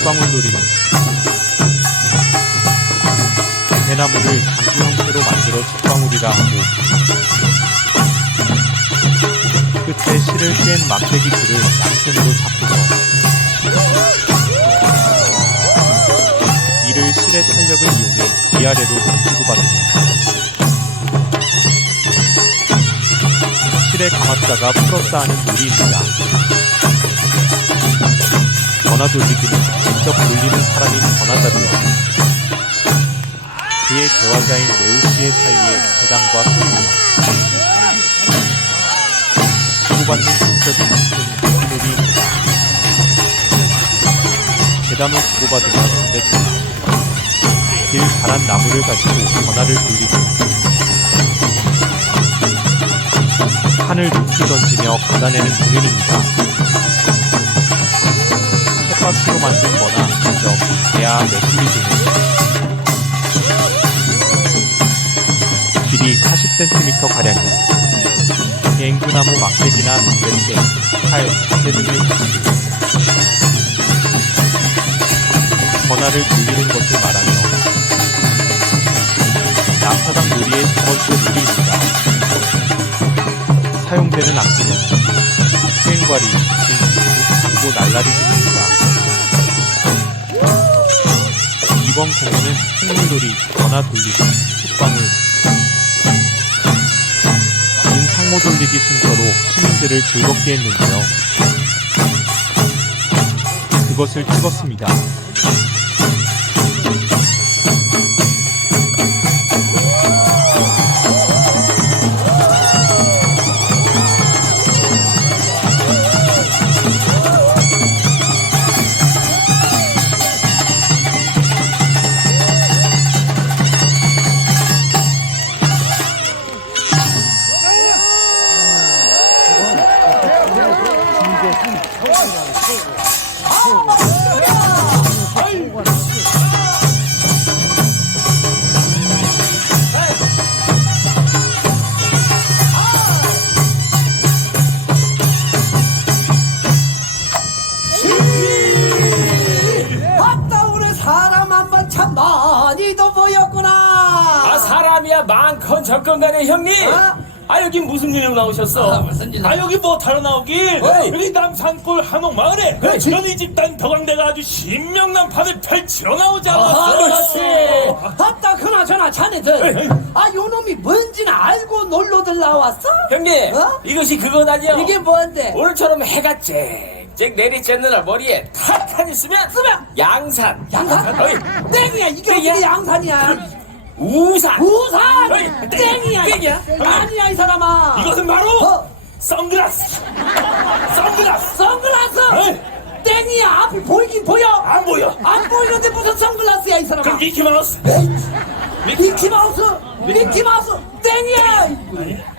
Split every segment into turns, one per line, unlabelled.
숯방울놀이는 대나무를 장구 형태로 만들어 숯방울이라 하고 끝에 실을 깬 막대기 줄을 양손으로 잡고서 이를 실의 탄력을 이용해 위아래로 던지고 받으며 실의 감았다가 풀었다 하는 놀이입니다. 전화 돌리기는 직접 돌리는 사람인 전화자리와 그의 대화자인 씨의 사이의 재단과 소리로 주고받는 있는 놀이입니다. 재단을 주고받으며 건네줍니다. 길 자란 나무를 가지고 전화를 돌리고 판을 높이 던지며 받아내는 공연입니다. 쳇바퀴로 만든 거나 직접 대야 메뚜리 등을 길이 40cm가량인 앵두나무 막대기나 담뱃대, 칼, 쇠 등을 가지고 전화를 돌리는 것을 말하며 낙타당 놀이의 두 번째 놀이입니다. 사용되는 악기는 수행과리, 진 수, 장고, 날라리 등입니다. 이번 공연은 생물놀이, 전화 돌리기, 숯방울, 긴 상모 돌리기 순서로 시민들을 즐겁게 했는데요. 그것을 찍었습니다.
사람이야 많건 적건간에 형님
어?
아 여기 무슨 일로 나오셨어?
아, 무슨 일?
아 여기 뭐 타러 나오길
어이.
여기 남산골 한옥 마을에
그렇지.
연희 집단 덕왕대가 아주 신명난 판을 펼치러 나오지
아? 그렇지 아따 그나저나 자네들
에이.
아 요놈이 뭔지는 알고 놀러들 나왔어?
형님
어?
이것이 그건 아니요
이게 뭔데?
오늘처럼 해가 쨍쨍 내리쬐는 날 머리에 탁한 있으면
쓰면
양산
양산?
어이,
땡이야 이게? 어떻게 양산이야
우산.
우산!
어이,
땡이야.
땡이야?
아니야 이 사람아.
이것은 바로
어.
선글라스. 선글라스.
선글라스!
어이.
땡이야. 앞이 보이긴 보여.
안 보여.
안 보이는데 무슨 선글라스야 이 사람아.
그럼 미키마우스
미키마우스 미키마우스 땡이야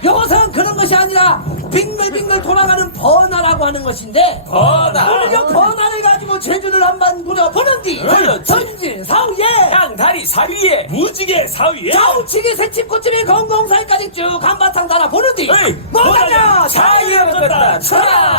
이것은 그런 것이 아니라 빙글빙글 돌아가는 번화라고 하는 것인데
번화.
우리가 번화를 가지고 제주를 한번 부려보는디.
그렇지.
전진 사후에.
양다리 사위에. 무지개 사위에.
좌우치기 새집꽃집이 건공사까지 쭉 한바탕 달아 보는디.
에이,
뭐가냐?
자유의 것다.
차나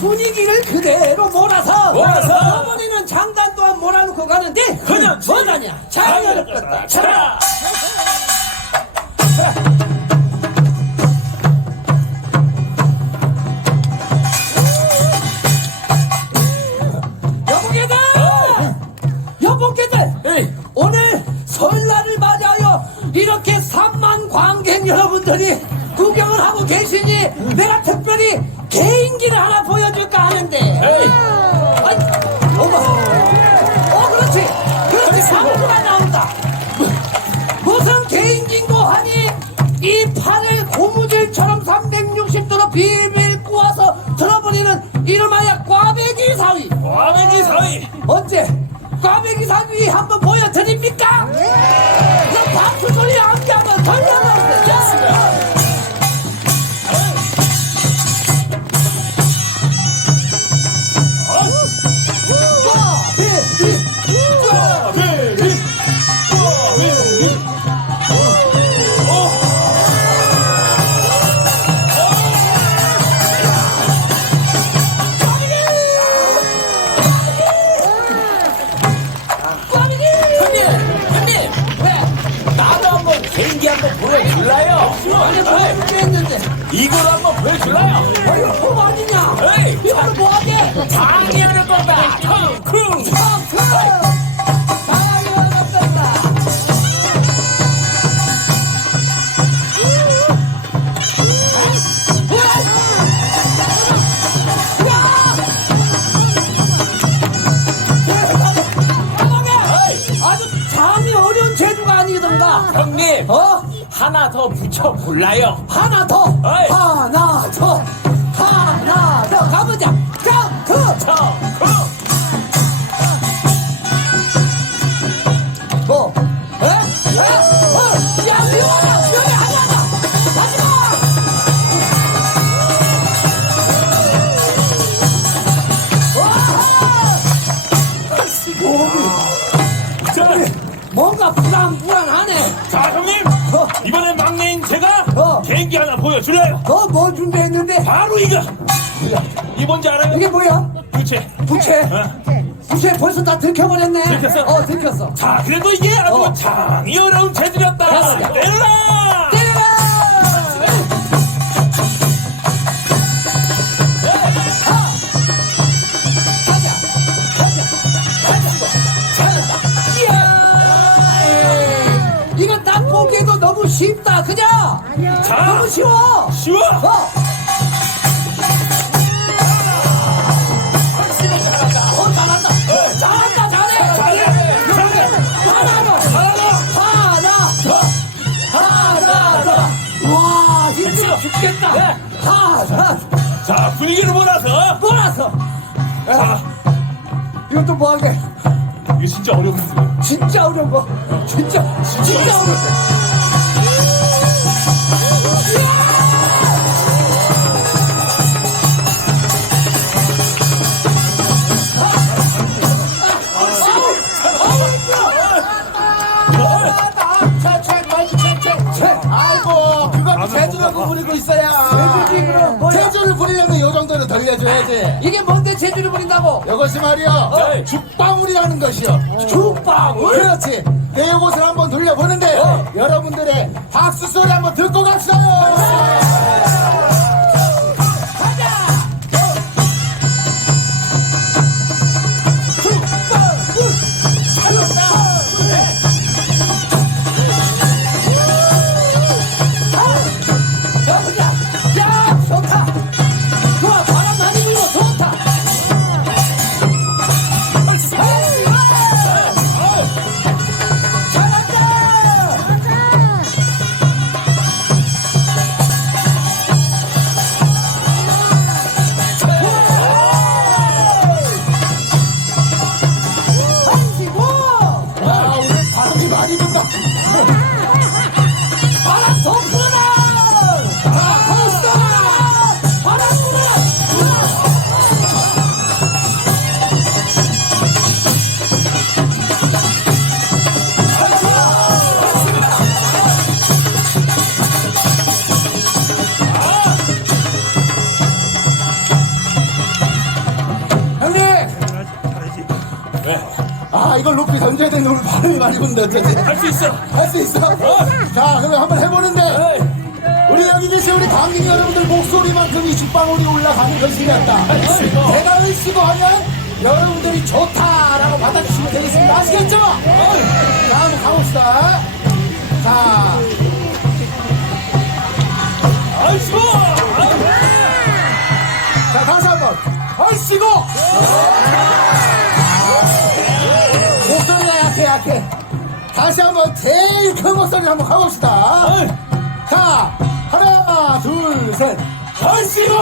분위기를 그대로 몰아서
몰아서.
어머니는 장단 또한 몰아놓고 가는데
그냥
뭐다냐? 장을 껐다.
차라 더 붙여 볼라요
하나 더.
어이.
하나 더.
개인기 하나 보여줄래요
너뭐 준비했는데?
바로 이거 이 뭔지 알아요?
이게 뭐야?
부채
부채.
어.
부채 벌써 다 들켜버렸네.
들켰어?
어, 들켰어.
자 그래도 이게 아주
어.
장이 어려운 재질이었다
맞아.
때려라
때려라! 자 너무 쉬워.
쉬워
어. 어, 잘한다. 잘한다, 잘해.
잘해.
잘해. 하나 더. 하나 더. 하나 더. 와, 힘들어 죽겠다.
네.
하나 더.
자 분위기를 몰아서
몰아서.
자
이것도 뭐하게?
이거 진짜 어려웠어요
진짜 어려운 거. 진짜, 진짜 어려운 거.
제주라고 부리고 있어야.
제주지, 그럼 뭐야?
제주를 부리려면 요 정도는 돌려줘야지.
이게 뭔데 제주를 부린다고?
이것이 말이야
네.
죽방울이라는 것이요.
죽방울?
그렇지. 내 이곳을 한번 돌려보는데 여러분들의 박수 소리 한번 듣고 갑시다 높이 던져야 되는데 오늘 발음이 많이 군다 어쩌지
할수 있어.
할 수 있어? 자 그럼 한번 해보는데. 우리 여기 계신 우리 관객 여러분들 목소리만큼 이 죽방울이 올라가는 것이 같다. 제가 을쓰고 하면 여러분들이 좋다라고 받아주시면 되겠습니다. 아시겠죠? 자 한번 가봅시다. 자.
아이고.
자 다시 한번. 얼씨고 다시 한번 제일 큰 목소리 한번 가봅시다. 자 하나 둘셋. 얼씨고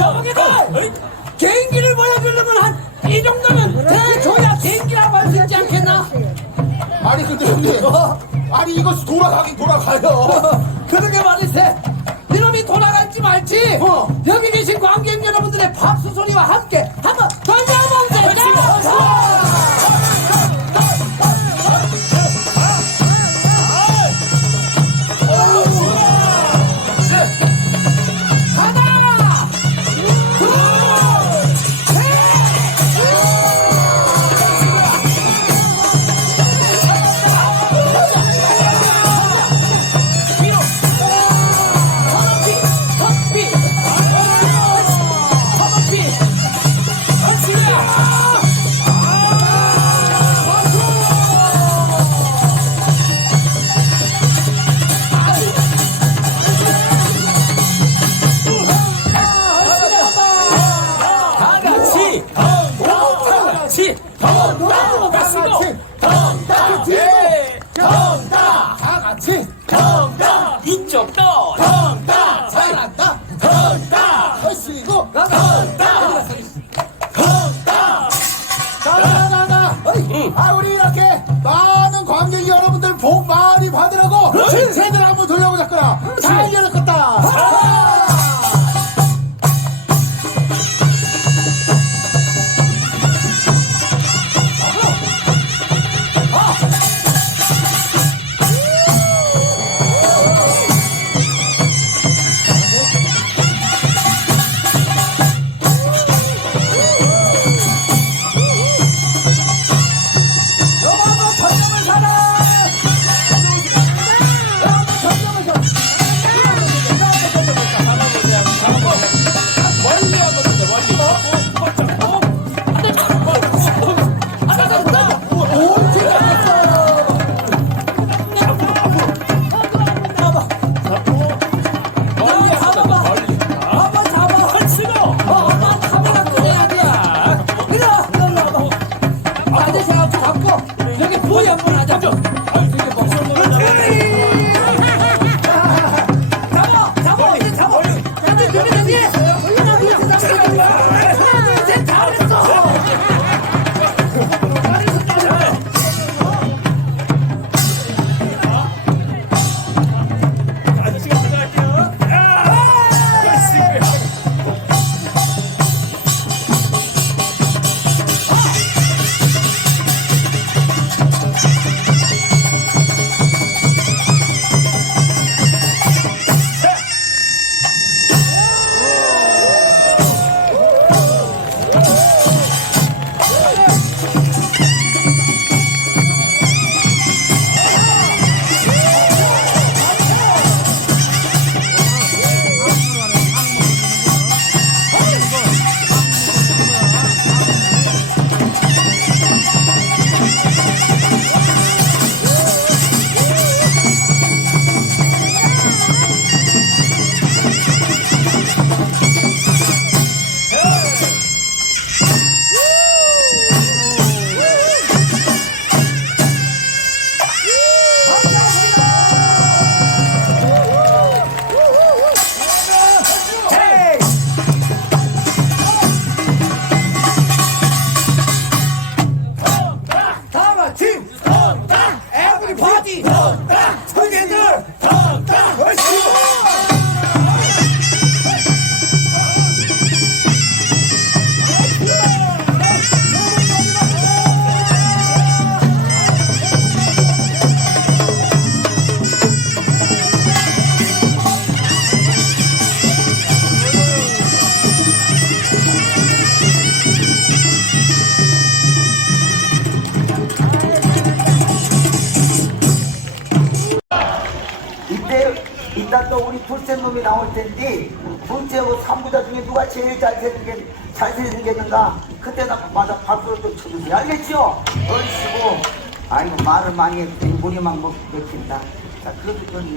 여러분들 개인기를 보여주려면 한 이 정도면 대줘야 개인기라고 할 수 있지 않겠나?
아니 근데 형님. 아니 이거 돌아가긴 돌아가요.
그러게 말이세. 이놈이 돌아갈지 말지.
어.
여기 계신 관객 여러분들의 박수 소리와 함께
나올 텐데 둘째하고 삼부자 중에 누가 제일 잘생겼는가? 그때마다 박수를 좀 쳐주세요. 알겠죠? 얼씨고 아이고 말을 많이 했더니 우리만 못 맥힌다 자 그래도 좀